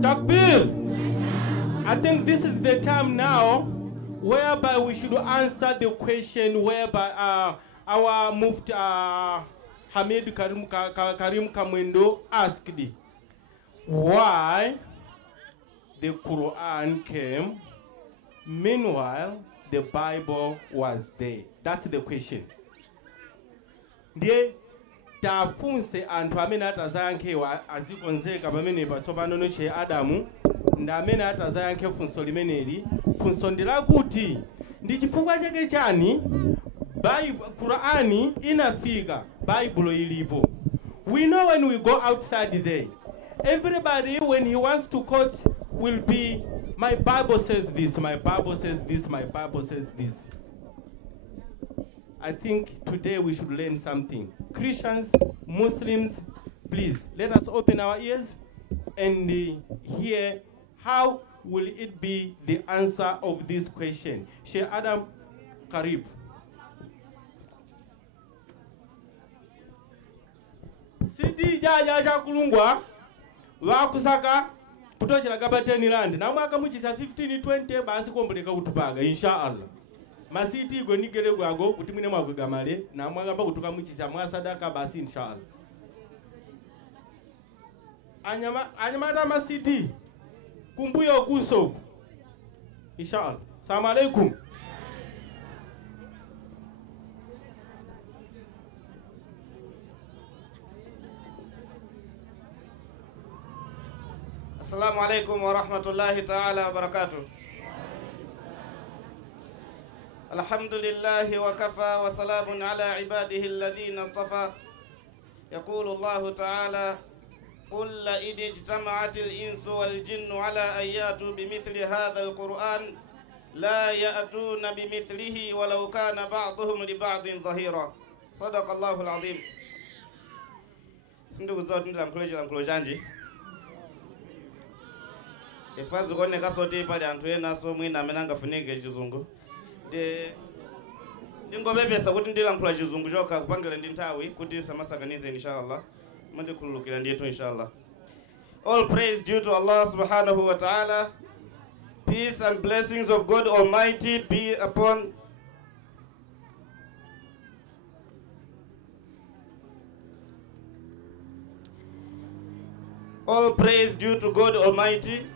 Takbir. I think this is the time now whereby we should answer the question whereby our Mufti Hamid Karim Kamwendo asked why the Quran came, meanwhile the Bible was there. That's the question. Ndiye tafunse anthu amene atazayankhewa azikonzeka pamene patsopano noche Adamu ndi amene atazayankhe funso limeneli. Funso ndilakuti ndi chifukwa chake chani Qur'ani inafika, Bible ilipo. We know when we go outside there, everybody when he wants to quote will be, my Bible says this, my Bible says this, my Bible says this. I think today we should learn something. Christians, Muslims, please, let us open our ears and hear how will it be the answer of this question. Sheikh Adam Karib. Sidi jaja chakulungwa wakusaka kutochera gaba 10 rand na mwaka muchisa 15 20 basi komboleka kutupaga inshallah. Masiti igwe nigere gwago kuti mwine mwakugamale na mwagamba kutuka muchisa mwa sadaka basi inshallah. Anyamata masiti kumbuyo kuso inshallah. Assalamu alaikum. Assalamu alaikum wa rahmatullahi ta'ala wa barakatuh. Alhamdulillahi wa kafa wa salamun ala ibadihi alladhina istafa. Yaqulu Allah ta'ala قل إن اجتمعت الإنس والجن على أن يأتوا بمثل هذا القرآن لا يأتون بمثله ولو كان بعضهم لبعض ظهيرا. صدق الله العظيم. Sindugu zote ndamkulojanji. Ifazi kone kasote pale antuena so mwina amenanga funike chizungu. Ndingobebesa kuti ndilankhula chizungu choka kupangela ndi nthawi kuti samasakanize inshallah. Mande kululukira ndiyetu inshallah. All praise due to Allah subhanahu wa ta'ala. Peace and blessings of God Almighty be upon all praise due to God Almighty.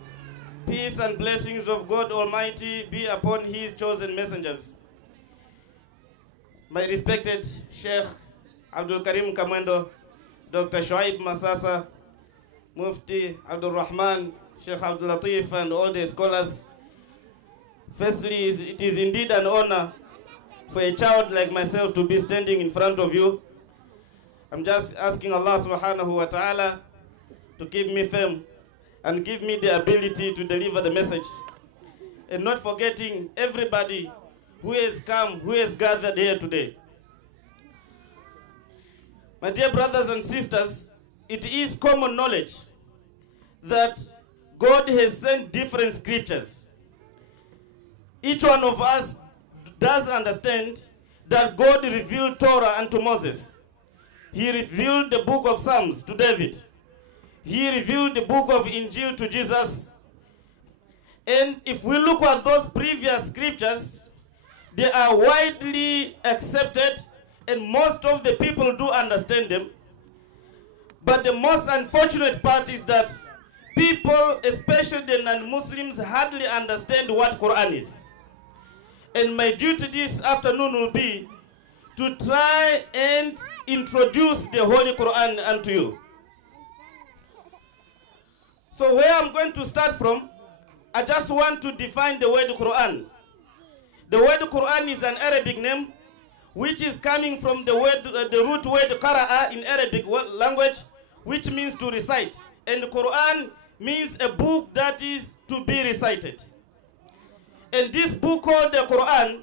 Peace and blessings of God Almighty be upon His chosen messengers. My respected Sheikh Abdul Karim Kamwendo, Dr. Shoaib Masasa, Mufti Abdul Rahman, Sheikh Abdul Latif, and all the scholars. Firstly, it is indeed an honor for a child like myself to be standing in front of you. I'm just asking Allah subhanahu wa ta'ala to keep me firm and give me the ability to deliver the message. And not forgetting everybody who has come, who has gathered here today. My dear brothers and sisters, it is common knowledge that God has sent different scriptures. Each one of us does understand that God revealed Torah unto Moses. He revealed the book of Psalms to David. He revealed the book of Injil to Jesus. And if we look at those previous scriptures, they are widely accepted and most of the people do understand them. But the most unfortunate part is that people, especially the non-Muslims, hardly understand what Quran is. And my duty this afternoon will be to try and introduce the Holy Quran unto you. So where I'm going to start from, I just want to define the word Quran. The word Quran is an Arabic name which is coming from the word, the root word qara'a in Arabic language, which means to recite. And the Quran means a book that is to be recited. And this book called the Quran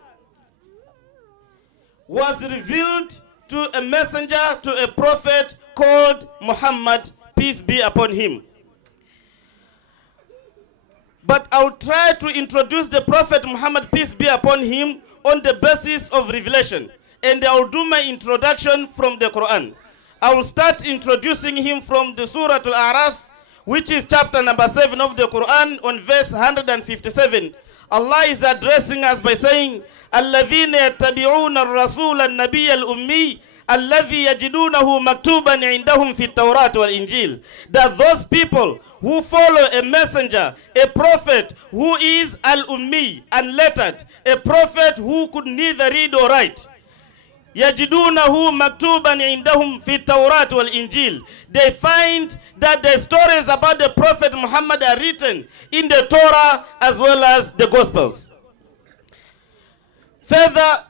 was revealed to a messenger, to a prophet called Muhammad, peace be upon him. But I'll try to introduce the Prophet Muhammad, peace be upon him, on the basis of revelation. And I'll do my introduction from the Quran. I will start introducing him from the Surah Al-A'raf, which is chapter number 7 of the Quran, on verse 157, Allah is addressing us by saying, الَّذِينَ يَتَّبِعُونَ الرَّسُولَ النَّبِيَّ الْأُمِّيِّ الَّذِي يَجِدُونَهُ مَكْتُوبًا عِنْدَهُمْ فِي التَّوْرَاةِ وَالْإِنْجِيلِ. That those people who follow a messenger, a prophet who is al-ummi, unlettered, a prophet who could neither read or write, يَجِدُونَهُ مَكْتُوبًا عِنْدَهُمْ فِي التَّوْرَاةِ وَالْإِنْجِيلِ. They find that the stories about the Prophet Muhammad are written in the Torah as well as the Gospels. Further,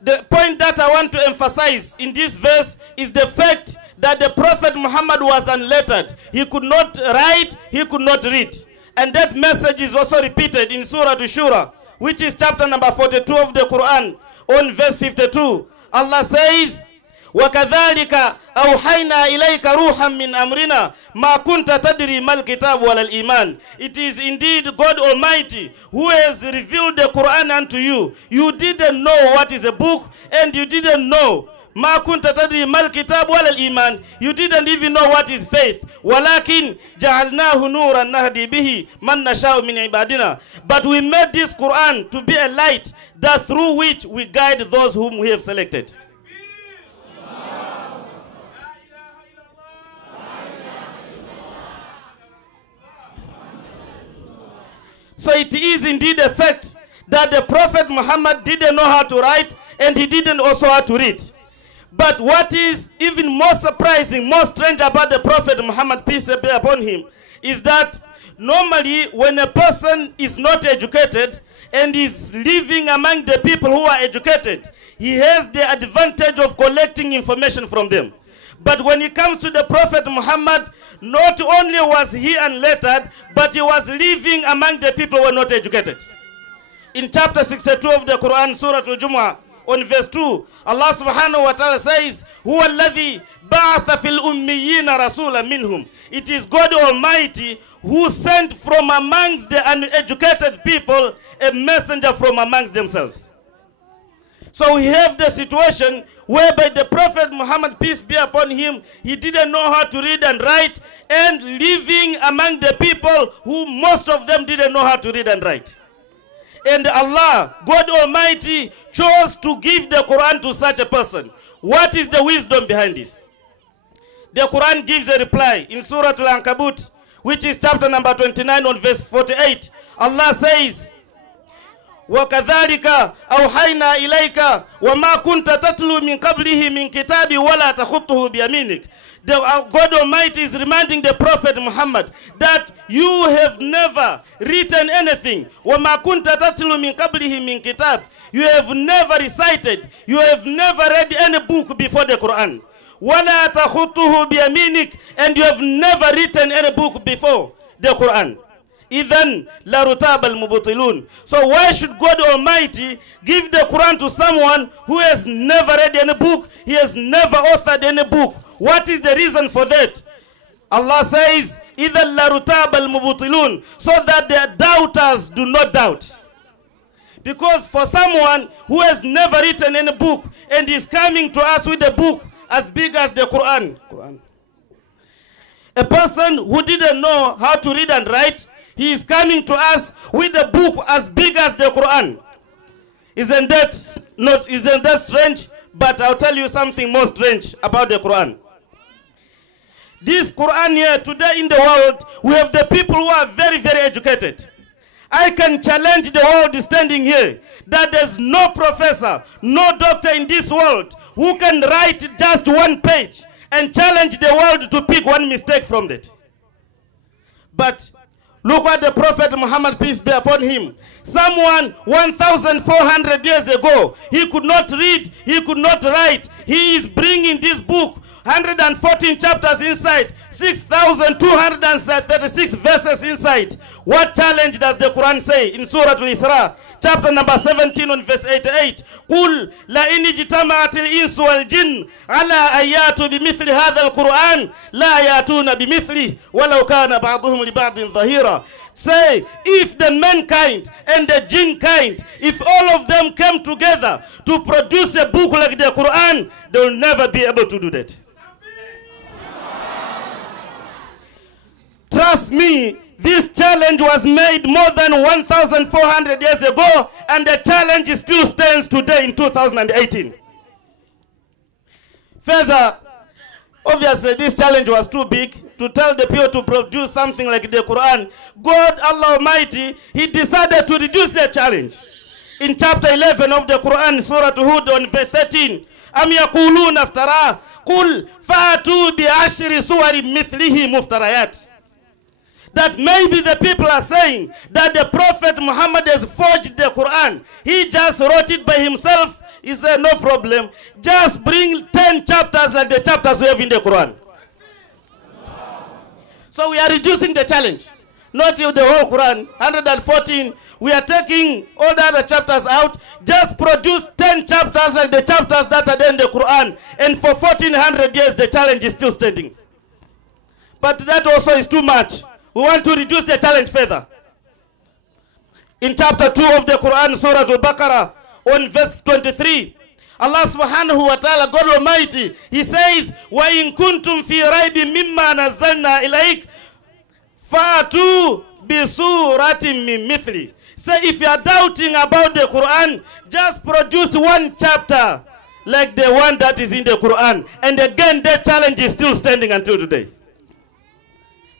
the point that I want to emphasize in this verse is the fact that the Prophet Muhammad was unlettered. He could not write, he could not read. And that message is also repeated in Surah Shura, which is chapter number 42 of the Quran, on verse 52. Allah says, وَكَذَلِكَ أَوْحَيْنَا إِلَيْكَ رُوحًا مِّنْ أَمْرِنَا مَا كُنْتَ تَدْرِي مَا الْكِتَابُ وَلَا الْإِيمَانُ. It is indeed God Almighty who has revealed the Quran unto you. You didn't know what is a book, and you didn't know مَا كُنْتَ تَدْرِي مَا الْكِتَابُ وَلَا الْإِيمَانُ. You didn't even know what is faith. وَلَكِنْ جَعَلْنَاهُ نُورًا نَهْدِي بِهِ مَنْ نَشَاءُ مِنْ عِبَادِنَا. But we made this Quran to be a light that through which we guide those whom we have selected. So it is indeed a fact that the Prophet Muhammad didn't know how to write, and he didn't also know how to read. But what is even more surprising, more strange about the Prophet Muhammad, peace be upon him, is that normally when a person is not educated and is living among the people who are educated, he has the advantage of collecting information from them. But when it comes to the Prophet Muhammad, not only was he unlettered, but he was living among the people who were not educated. In chapter 62 of the Quran, Surah Al-Jumu'ah, on verse 2, Allah subhanahu wa ta'ala says, هُوَ الَّذِي بَعَثَ فِي الْأُمِّيِّينَ رَسُولًا مِّنْهُمْ. It is God Almighty who sent from amongst the uneducated people a messenger from amongst themselves. So we have the situation whereby the Prophet Muhammad, peace be upon him, he didn't know how to read and write, and living among the people who most of them didn't know how to read and write. And Allah, God Almighty, chose to give the Quran to such a person. What is the wisdom behind this? The Quran gives a reply in Surah Al-Ankabut, which is chapter number 29 on verse 48. Allah says, وَكَذَلِكَ أَوْحَيْنَا إِلَيْكَ وَمَا كُنْتَ تَتْلُو مِنْ قَبْلِهِ مِنْ كِتَابِ وَلَا تَخُطُّهُ بِيَمِينِكَ. God Almighty is reminding the Prophet Muhammad that you have never written anything. وَمَا كُنْتَ تَتْلُو مِنْ قَبْلِهِ مِنْ كِتَابِ. You have never recited, you have never read any book before the Quran. وَلَا تَخُطُّهُ بِيَمِينِكَ. And you have never written any book before the Quran. إِذَنْ لَرُتَابَ الْمُبْطِلُونَ. So why should God Almighty give the Quran to someone who has never read any book, he has never authored any book? What is the reason for that? Allah says, إِذَنْ لَرُتَابَ الْمُبْطِلُونَ. So that the doubters do not doubt. Because for someone who has never written any book and is coming to us with a book as big as the Quran, a person who didn't know how to read and write, he is coming to us with a book as big as the Quran. Isn't that strange? But I'll tell you something more strange about the Quran. This Quran here, today in the world, we have the people who are very, very educated. I can challenge the world standing here that there's no professor, no doctor in this world who can write just one page and challenge the world to pick one mistake from that. But look what the Prophet Muhammad, peace be upon him. Someone 1,400 years ago, he could not read, he could not write. He is bringing this book, 114 chapters inside, 6,236 verses inside. What challenge does the Quran say in Surah Al-Isra, chapter number 17 on verse 88? قُلْ لَإِنِ اجْتَمَعَتِ الْإِنسُ وَالْجِنُّ عَلَىٰ أَن يَأْتُوا بِمِثْلِ هَذَا الْقُرْآنِ لَا يَأْتُونَ بِمِثْلِهِ وَلَوْ كَانَ بَعْضُهُمْ لِبَعْضٍ ظَهِيرًا. Say, if the mankind and the jinn kind, if all of them came together to produce a book like the Quran, they will never be able to do that. Trust me, this challenge was made more than 1,400 years ago, and the challenge still stands today in 2018. Further, obviously this challenge was too big to tell the people to produce something like the Quran. God, Allah Almighty, He decided to reduce the challenge. In chapter 11 of the Quran, Surah Hud on verse 13, أَمْ يَقُولُونَ افْتَرَاهُ قُلْ فَأْتُوا بِعَشْرِ سُوَرٍ مِثْلِهِ مُفْتَرَيَاتٍ. That maybe the people are saying that the Prophet Muhammad has forged the Quran. He just wrote it by himself. He said, no problem. Just bring 10 chapters like the chapters we have in the Quran. So we are reducing the challenge. Not the whole Quran, 114. We are taking all the other chapters out. Just produce 10 chapters like the chapters that are there in the Quran. And for 1400 years, the challenge is still standing. But that also is too much. We want to reduce the challenge further. In chapter 2 of the Quran, Surah Al-Baqarah, on verse 23, Allah subhanahu wa ta'ala, God Almighty, He says, وَإِن كُنْتُمْ فِي رَيْبٍ مِمَّا نَزَّلْنَا إِلَيْكَ فَأْتُوا بِسُورَةٍ مِّن مِثْلِهِ. Say, if you are doubting about the Quran, just produce one chapter like the one that is in the Quran. And again, that challenge is still standing until today.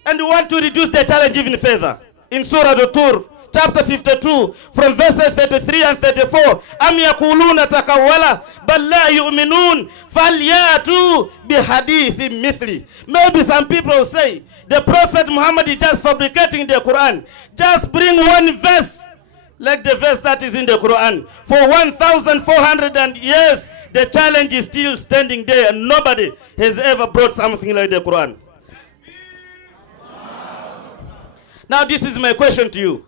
And we want to reduce the challenge even further. In Surah Al-Tur, chapter 52, from verses 33 and 34, أَمْ يَقُولُونَ تَقَوَّلَ بَلْ لَا يُؤْمِنُونَ فَلْيَأْتُوا بِحَدِيثٍ مِثْلِهِ. Maybe some people will say, the Prophet Muhammad is just fabricating the Quran. Just bring one verse, like the verse that is in the Quran. For 1,400 years, the challenge is still standing there, and nobody has ever brought something like the Quran. Now this is my question to you.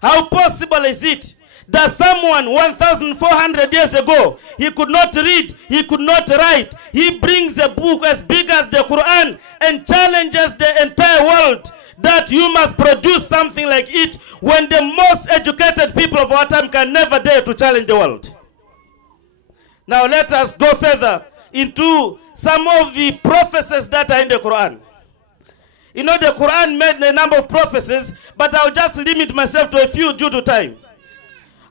How possible is it that someone 1,400 years ago, he could not read, he could not write, he brings a book as big as the Quran and challenges the entire world that you must produce something like it, when the most educated people of our time can never dare to challenge the world? Now let us go further into some of the prophecies that are in the Quran. You know, the Quran made a number of prophecies, but I'll just limit myself to a few due to time.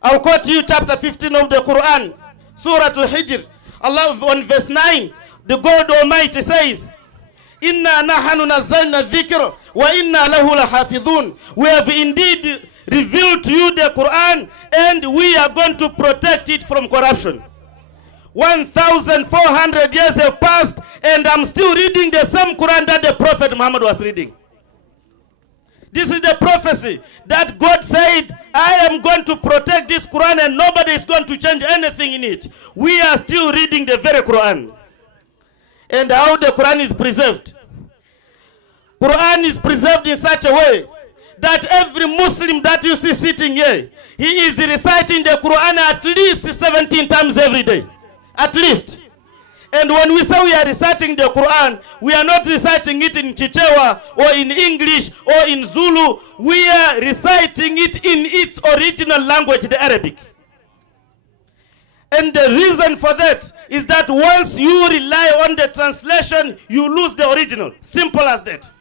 I'll quote you chapter 15 of the Quran, Surah Al-Hijr. Allah on verse 9, the God Almighty says, Inna nahanu nazzalna dhikr wa inna lahu lahafidhun. We have indeed revealed to you the Quran, and we are going to protect it from corruption. 1,400 years have passed, and I'm still reading the same Quran that the Prophet Muhammad was reading. This is the prophecy that God said, I am going to protect this Quran and nobody is going to change anything in it. We are still reading the very Quran. And how the Quran is preserved. Quran is preserved in such a way that every Muslim that you see sitting here, he is reciting the Quran at least 17 times every day. At least. And when we say we are reciting the Quran, we are not reciting it in Chichewa or in English or in Zulu. We are reciting it in its original language, the Arabic. And the reason for that is that once you rely on the translation, you lose the original. Simple as that.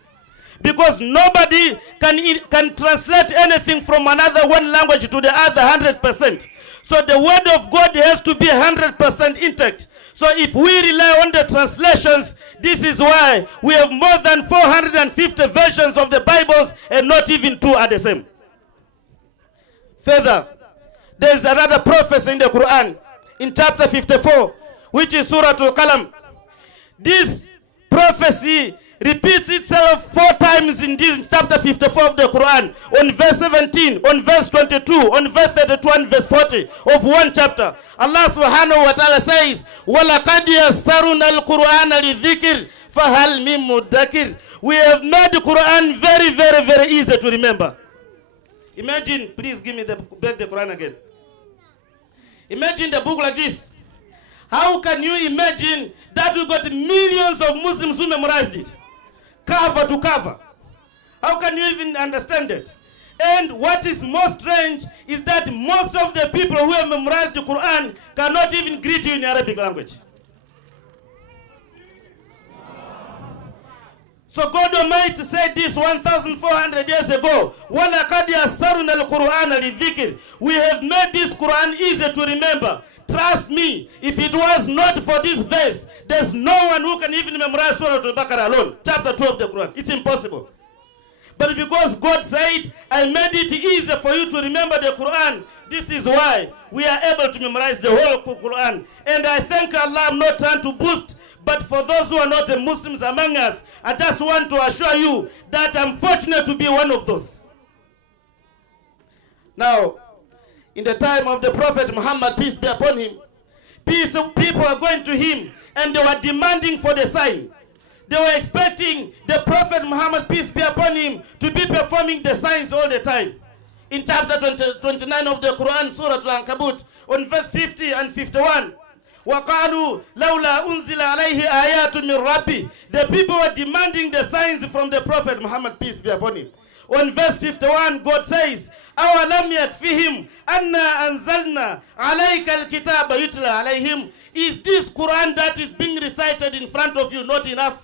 Because nobody can translate anything from another one language to the other 100%. So the word of God has to be 100% intact. So if we rely on the translations, this is why we have more than 450 versions of the Bibles and not even 2 are the same. Further, there is another prophecy in the Quran, in chapter 54, which is Surah Al-Qalam. This prophecy repeats itself 4 times in this chapter 54 of the Quran, on verse 17, on verse 22, on verse 32, and verse 40 of one chapter. Allah subhanahu wa ta'ala says, وَلَقَدْ يَسَّرُنَا الْقُرْآنَ لِلذِّكِرِ فَهَلْ مِن مُدَّكِرٍ. We have made the Quran very, very, very easy to remember. Imagine, please give me back the Quran again. Imagine the book like this. How can you imagine that we got millions of Muslims who memorized it? Cover to cover. How can you even understand it? And what is most strange is that most of the people who have memorized the Quran cannot even greet you in Arabic language. So God Almighty said this 1,400 years ago. وَلَقَدْ يَسَّرْنَا الْقُرْآنَ لِلذِّكْرِ. We have made this Quran easy to remember. Trust me, if it was not for this verse, there's no one who can even memorize Surah Al-Baqarah alone. Chapter 2 of the Quran. It's impossible. But because God said, I made it easy for you to remember the Quran, this is why we are able to memorize the whole Quran. And I thank Allah. I'm not trying to boast, but for those who are not Muslims among us, I just want to assure you that I'm fortunate to be one of those. Now, in the time of the Prophet Muhammad, peace be upon him, people were going to him and they were demanding for the sign. They were expecting the Prophet Muhammad, peace be upon him, to be performing the signs all the time. In chapter 29 of the Quran, Surah Al-Ankabut, on verse 50 and 51, وَقَالُوا لَوْلَا أُنزِلَ عَلَيْهِ آيَاتٌ مِّن رَبِّهِ. The people were demanding the signs from the Prophet Muhammad, peace be upon him. On verse 51, God says, أَوَلَمْ يَكْفِهِمْ أَنَّا أَنزَلْنَا عَلَيْكَ الْكِتَابَ يُتْلَى عَلَيْهِمْ. Is this Quran that is being recited in front of you not enough?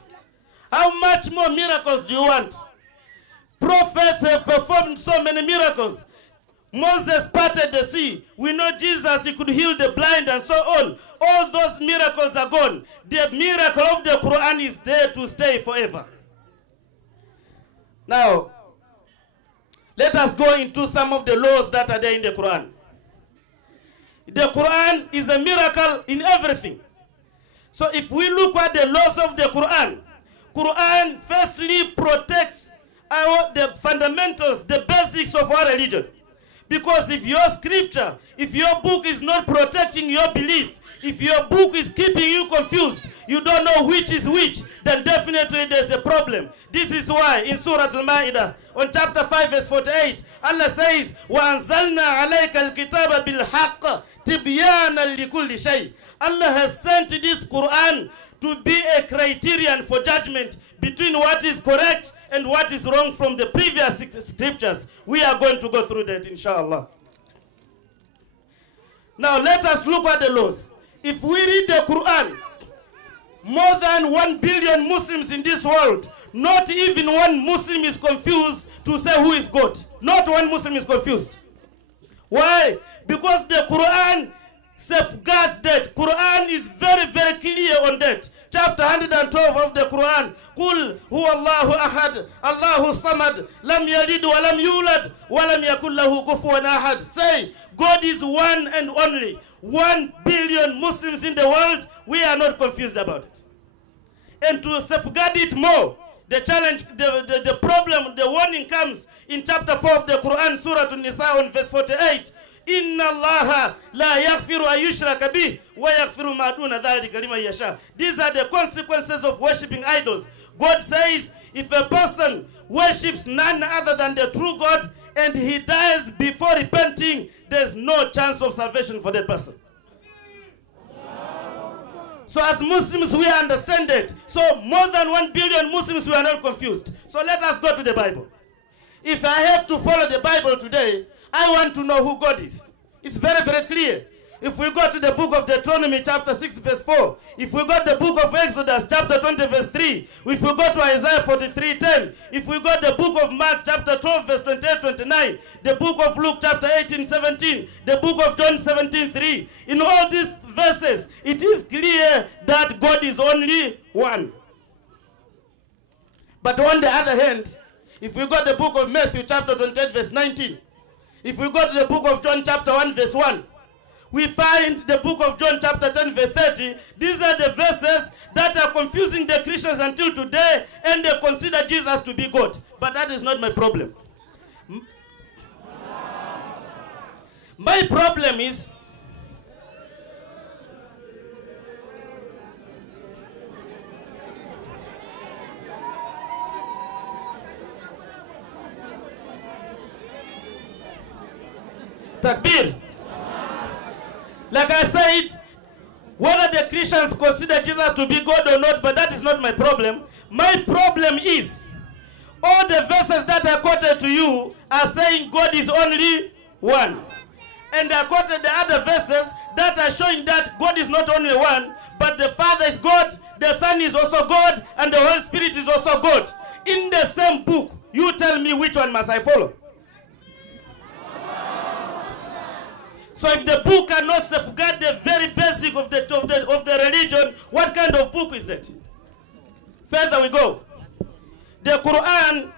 How much more miracles do you want? Prophets have performed so many miracles. Moses parted the sea. We know Jesus, he could heal the blind and so on. All those miracles are gone. The miracle of the Quran is there to stay forever. Now, let us go into some of the laws that are there in the Quran. The Quran is a miracle in everything. So if we look at the laws of the Quran, Quran firstly protects the fundamentals, the basics of our religion. Because if your scripture, if your book is not protecting your belief, if your book is keeping you confused, you don't know which is which, then definitely there's a problem. This is why in Surah Al-Ma'idah, on chapter 5 verse 48, Allah says, وَأَنزَلْنَا عَلَيْكَ الْكِتَابَ بِالْحَقِّ تِبْيَانًا لِكُلِّ شَيْءٍ. Allah has sent this Quran to be a criterion for judgment between what is correct and what is wrong from the previous scriptures. We are going to go through that, inshallah. Now let us look at the laws. If we read the Quran, more than 1 billion Muslims in this world, not even one Muslim is confused to say who is God. Not one Muslim is confused. Why? Because the Quran safeguards that. Quran is very, very clear on that. Chapter 112 of the Quran. قُلْ هُوَ اللَّهُ أَحَدٌ اللَّهُ الصَّمَدُ لَمْ يَلِدْ وَلَمْ يُولَدْ وَلَمْ يَكُنْ لَهُ كُفُوًا أَحَدٌ. Say, God is one and only. 1 billion Muslims in the world, we are not confused about it. And to safeguard it more, the challenge, the problem, the warning comes in chapter 4 of the Quran, Surah An-Nisa on verse 48. إِنَّ اللَّهَ لَا يَغْفِرُ أَن يُشْرَكَ بِهِ وَيَغْفِرُ مَا دُونَ ذَلِكَ لِمَن يَشَاءُ. These are the consequences of worshipping idols. God says, if a person worships none other than the true God and he dies before repenting, there's no chance of salvation for that person. So as Muslims, we understand that. So more than 1 billion Muslims, we are not confused. So let us go to the Bible. If I have to follow the Bible today, I want to know who God is. It's very, very clear. If we go to the book of Deuteronomy chapter 6 verse 4, if we go to the book of Exodus chapter 20 verse 3, if we go to Isaiah 43:10, if we go to the book of Mark chapter 12 verse 28-29, the book of Luke chapter 18-17, the book of John 17:3, in all these verses, it is clear that God is only one. But on the other hand, if we go to the book of Matthew chapter 28 verse 19, if we go to the book of John chapter 1 verse 1, we find the book of John chapter 10 verse 30. These are the verses that are confusing the Christians until today, and they consider Jesus to be God. But that is not my problem. My problem is Takbir. Like I said, whether the Christians consider Jesus to be God or not, but that is not my problem. My problem is, all the verses that I quoted to you are saying God is only one. And I quoted the other verses that are showing that God is not only one, but the Father is God, the Son is also God, and the Holy Spirit is also God. In the same book, you tell me which one must I follow. So if the book cannot safeguard the very basic of the religion, what kind of book is that? Further we go. The Quran,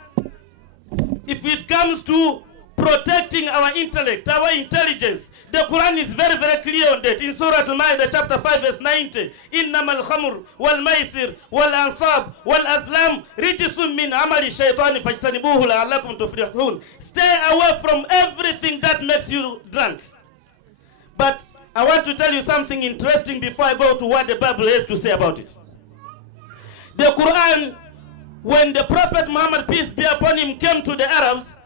if it comes to protecting our intellect, our intelligence, the Quran is very, very clear on that. In Surah Al-Ma'idah chapter 5 verse 90, إِنَّمَا الْخَمْرُ وَالْمَيْسِرُ وَالْأَنصَابُ وَالْأَزْلَامُ رِجْسٌ مِّنْ عَمَلِ الشَّيْطَانِ فَاجْتَنِبُوهُ لَعَلَّكُمْ تُفْلِحُونَ. Stay away from everything that makes you drunk. But I want to tell you something interesting before I go to what the Bible has to say about it. The Quran, when the Prophet Muhammad, peace be upon him, came to the Arabs,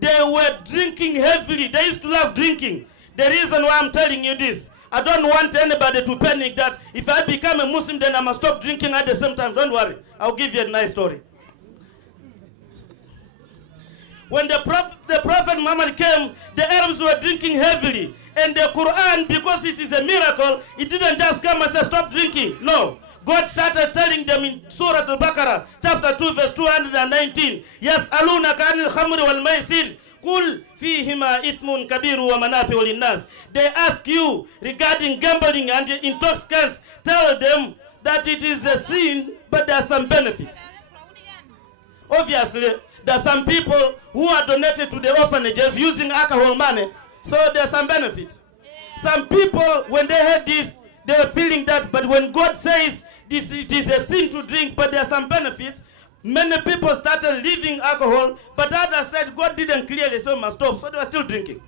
they were drinking heavily. They used to love drinking. The reason why I'm telling you this, I don't want anybody to panic that if I become a Muslim, then I must stop drinking at the same time. Don't worry. I'll give you a nice story. When the Prophet Muhammad came, the Arabs were drinking heavily. And the Quran, because it is a miracle, it didn't just come and say, stop drinking. No. God started telling them in Surah Al-Baqarah, chapter 2, verse 219, يَسْأَلُونَكَ عَنِ الْخَمْرِ وَالْمَيْسِرِ قُلْ فِيهِمَا إِثْمٌ كَبِيرٌ وَمَنَافِعُ لِلنَّاسِ. They ask you regarding gambling and intoxicants. Tell them that it is a sin, but there are some benefits. Obviously, there are some people who are donated to the orphanages using alcohol money, so there are some benefits. Some people, when they heard this, they were feeling that, but when God says this, it is a sin to drink, but there are some benefits, many people started leaving alcohol, but others said God didn't clearly say must stop, so they were still drinking.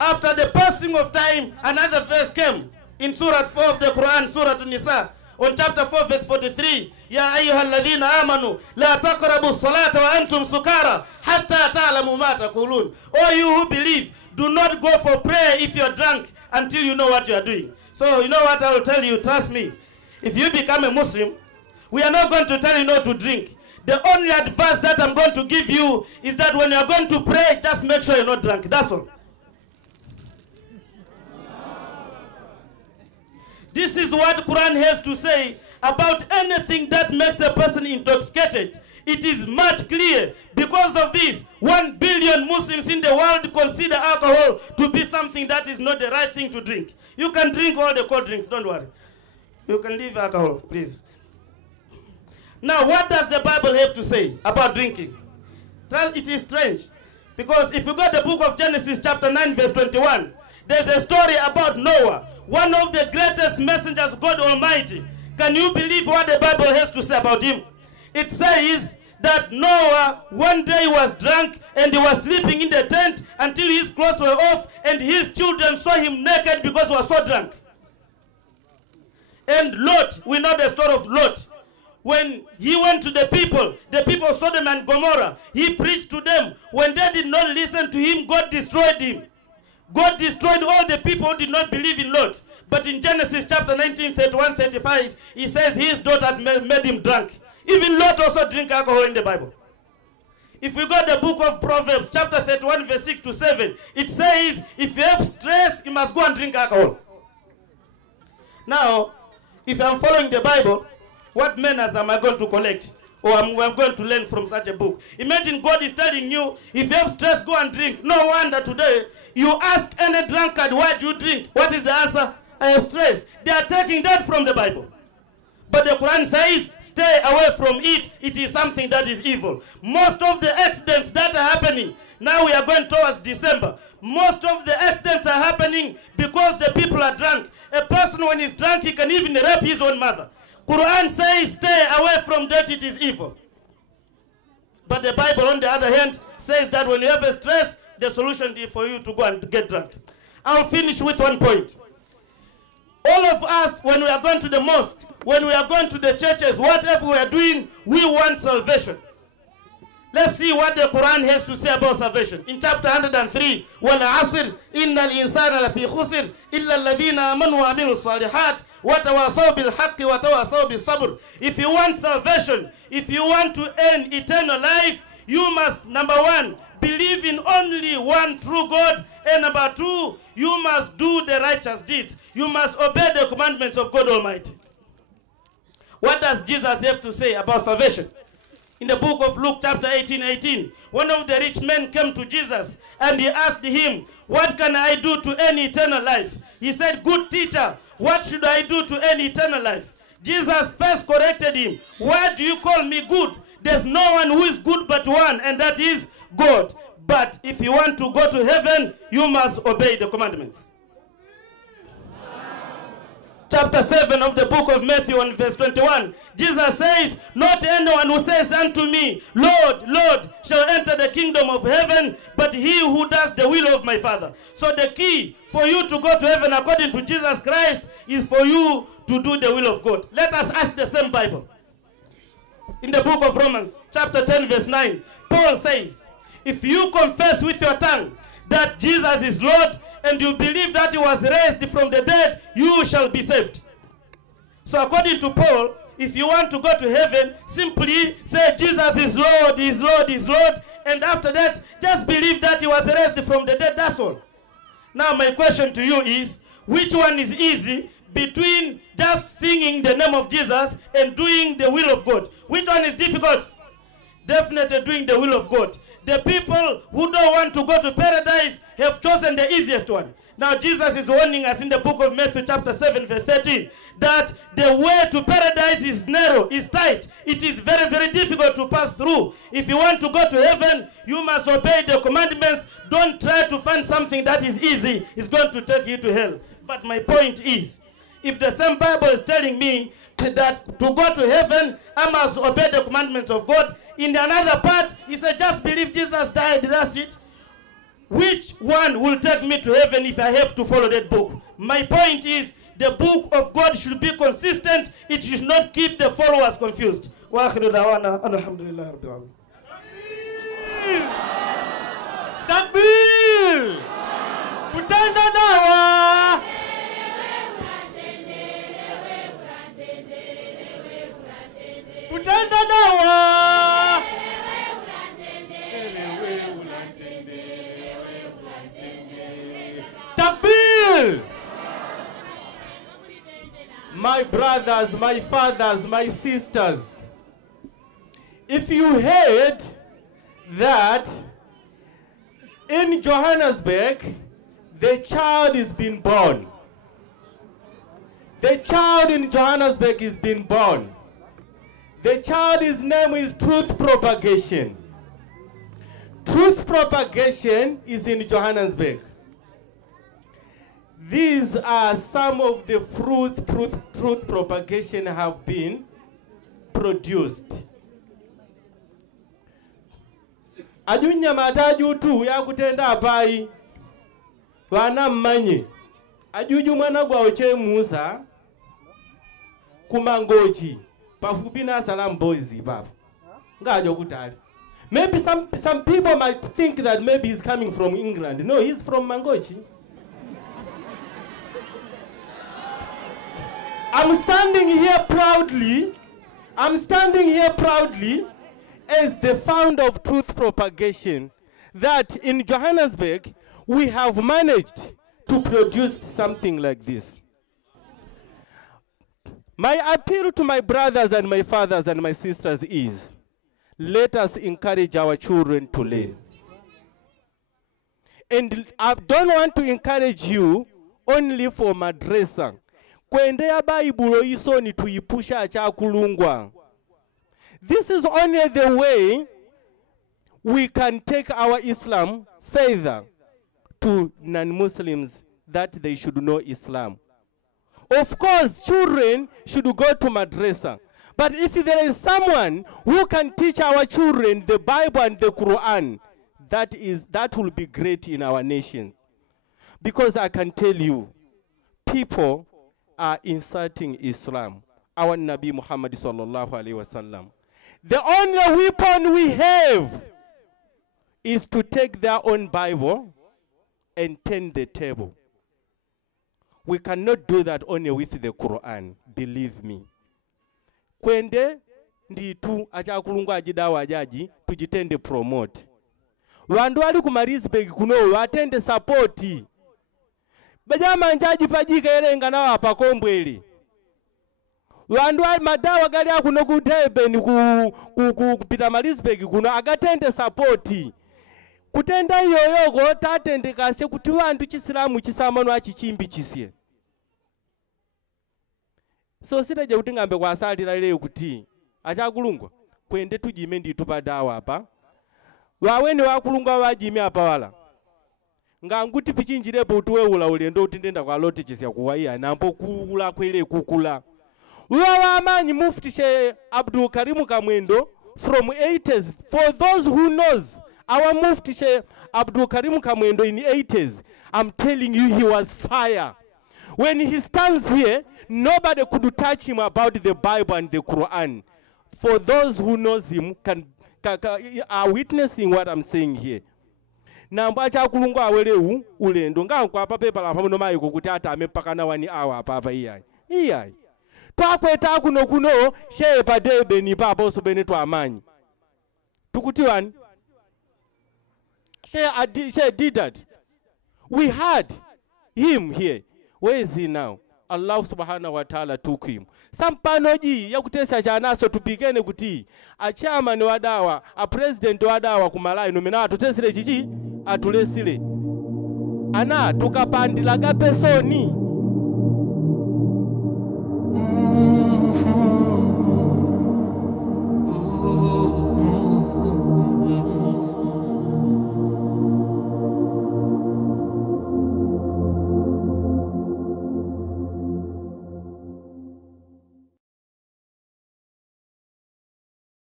After the passing of time, another verse came in Surah 4 of the Quran, Surah An-Nisa, on chapter 4, verse 43. Ya ayyuhalladhina amanu, la taqrabu salata wa antum sukara, hatta ta'lamu ma taqulun. Oh, you who believe, do not go for prayer if you're drunk until you know what you are doing. So, you know what I will tell you, trust me. If you become a Muslim, we are not going to tell you not to drink. The only advice that I'm going to give you is that when you're going to pray, just make sure you're not drunk. That's all. This is what Quran has to say about anything that makes a person intoxicated. It is much clear. Because of this, 1 billion Muslims in the world consider alcohol to be something that is not the right thing to drink. You can drink all the cold drinks, don't worry. You can leave alcohol, please. Now, what does the Bible have to say about drinking? It is strange. Because if you go to the book of Genesis chapter 9 verse 21, there's a story about Noah, one of the greatest messengers of God Almighty. Can you believe what the Bible has to say about him? It says that Noah one day was drunk and he was sleeping in the tent until his clothes were off and his children saw him naked because he was so drunk. And Lot, we know the story of Lot. When he went to the people of Sodom and Gomorrah, he preached to them. When they did not listen to him, God destroyed him. God destroyed all the people who did not believe in Lot. But in Genesis chapter 19, 31, 35, he says his daughter made him drunk. Even Lot also drink alcohol in the Bible. If we go to the book of Proverbs, chapter 31, verse 6 to 7, it says, if you have stress, you must go and drink alcohol. Now, if I'm following the Bible, what manners am I going to collect? Or I'm going to learn from such a book? Imagine God is telling you, if you have stress, go and drink. No wonder today, you ask any drunkard, why do you drink? What is the answer? I have stress. They are taking that from the Bible. But the Quran says, stay away from it. It is something that is evil. Most of the accidents that are happening, now we are going towards December. Most of the accidents are happening because the people are drunk. A person when he's drunk, he can even rape his own mother. Quran says, stay away from that, it is evil. But the Bible, on the other hand, says that when you have a stress, the solution is for you to go and get drunk. I'll finish with one point. All of us, when we are going to the mosque, when we are going to the churches, whatever we are doing, we want salvation. Let's see what the Quran has to say about salvation. In chapter 103, وَالْعَصْرِ إِنَّ الْإِنسَانَ لَفِي خُسْرٍ إِلَّا الَّذِينَ آمَنُوا وَعَمِلُوا الصَّالِحَاتِ وَتَوَاصَوْا بِالْحَقِّ وَتَوَاصَوْا بِالصَّبْرِ. If you want salvation, if you want to earn eternal life, you must, number one, believe in only one true God, and number two, you must do the righteous deeds. You must obey the commandments of God Almighty. What does Jesus have to say about salvation? In the book of Luke chapter 18, one of the rich men came to Jesus and he asked him, what can I do to earn eternal life? He said, good teacher, what should I do to earn eternal life? Jesus first corrected him. Why do you call me good? There's no one who is good but one, and that is God. But if you want to go to heaven, you must obey the commandments. Chapter 7 of the book of Matthew and verse 21, Jesus says, not anyone who says unto me, Lord, Lord, shall enter the kingdom of heaven, but he who does the will of my Father. So the key for you to go to heaven according to Jesus Christ is for you to do the will of God. Let us ask the same Bible. In the book of Romans, chapter 10, verse 9, Paul says, if you confess with your tongue that Jesus is Lord, and you believe that he was raised from the dead, you shall be saved. So according to Paul, if you want to go to heaven, simply say Jesus is Lord, is Lord, is Lord, and after that, just believe that he was raised from the dead, that's all. Now my question to you is, which one is easy between just singing the name of Jesus and doing the will of God? Which one is difficult? Definitely doing the will of God. The people who don't want to go to paradise have chosen the easiest one. Now Jesus is warning us in the book of Matthew chapter 7 verse 13 that the way to paradise is narrow, is tight. It is very, very difficult to pass through. If you want to go to heaven, you must obey the commandments. Don't try to find something that is easy. It's going to take you to hell. But my point is, if the same Bible is telling me that to go to heaven, I must obey the commandments of God, in another part, he said, just believe Jesus died, that's it. Which one will take me to heaven if I have to follow that book? My point is, the book of God should be consistent. It should not keep the followers confused. Wa akhiru da'wana alhamdulillahi rabbil alamin. Takbir! Kutenda dawa! Kutenda dawa! Takbir! My brothers, my fathers, my sisters, if you heard that in Johannesburg, the child is being born. The child in Johannesburg is being born. The child's name is Truth Propagation. Truth Propagation is in Johannesburg. These are some of the fruits Truth Propagation have been produced. Ajunya mataju tu ya kutenda apai wana mmanye ajuju mwana gwa oche Musa kumangochi pafupi na Salam Boys baba ngajo kutali. Maybe some people might think that maybe he's coming from England. No, he's from Mangochi. I'm standing here proudly as the founder of Truth Propagation, that in Johannesburg, we have managed to produce something like this. My appeal to my brothers and my fathers and my sisters is, let us encourage our children to learn. And I don't want to encourage you only for madrasa. Kwendea Bible isoni tuipusha achakulungwa. This is only the way we can take our Islam further to non-Muslims that they should know Islam. Of course, children should go to madrasa. But if there is someone who can teach our children the Bible and the Quran, that will be great in our nation. Because I can tell you, people are insulting Islam. Our Nabi Muhammad sallallahu alaihi wasallam. The only weapon we have is to take their own Bible and turn the table. We cannot do that only with the Quran, believe me. Kwende nditu achakulungu ajidawa ajaji tujitende promote. Wandu wali kumarisbeg kuno watende supporti. Bajama njaji fajika erenga na wapa kombweli. Wandu madawa gali akuno ku Durban ku Pietermaritzburg kuno agatende support. Kutenda yoyogo tatende kase kuti wandu chisilamu chisamano achichimbi chisye. So sitaje kuti ngambe kwasalira leo kuti achakulungwa kwende tujime nditu padawa apa. Waweni wakulungwa wajime apa wala. Nganguti pichinjirepo utuweula ulendo utindenda kwa lote chisya kuwaiya nampo kukula kwele kukula. Uwa amanyi Mufti Sheikh Abdul Karim Kamwendo from 80s. For those who knows our Mufti Sheikh Abdul Karim Kamwendo in the 80s, I'm telling you he was fire. When he stands here, nobody could touch him about the Bible and the Quran. For those who knows him are witnessing what I'm saying here. Nambo achakulungwa aweleu ulendo ngankwa apa pepa la pamono maiko kuti atame mpaka na 1 hour apa iyai. Iyai. Twakweta kuno Sheikh pa Durban papa so bene twamanyi. Tukuti wani? Sheikh did that. We had him here. Where is he now? Allah subhanahu wa ta'ala took him. Sampanoji ya kutesa chanaso tupigene kuti a chairman wa dawa, a president wa dawa kumalai nomina atutesile chichi atulesile. Ana tukapandilaga pesoni.